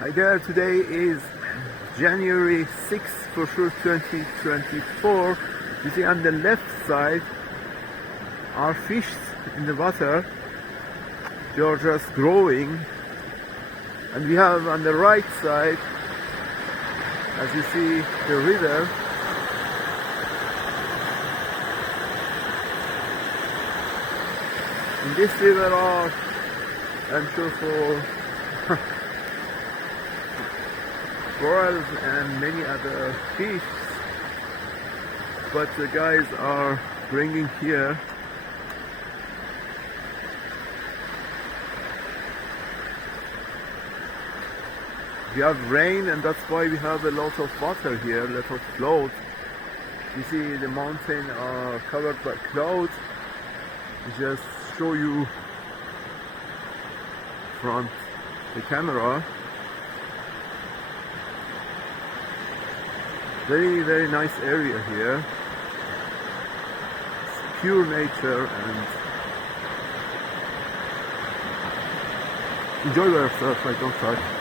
Hi there, today is January 6th for sure 2024. You see on the left side are fish in the water. They are just growing, and we have on the right side, as you see, the river. In this river are, I'm sure, for corals and many other fish, but the guys are bringing here we have rain, and that's why we have a lot of water here, a lot of clouds. You see the mountains are covered by clouds. Just show you from the camera. Very nice area here. It's pure nature, and enjoy yourself. I don't touch.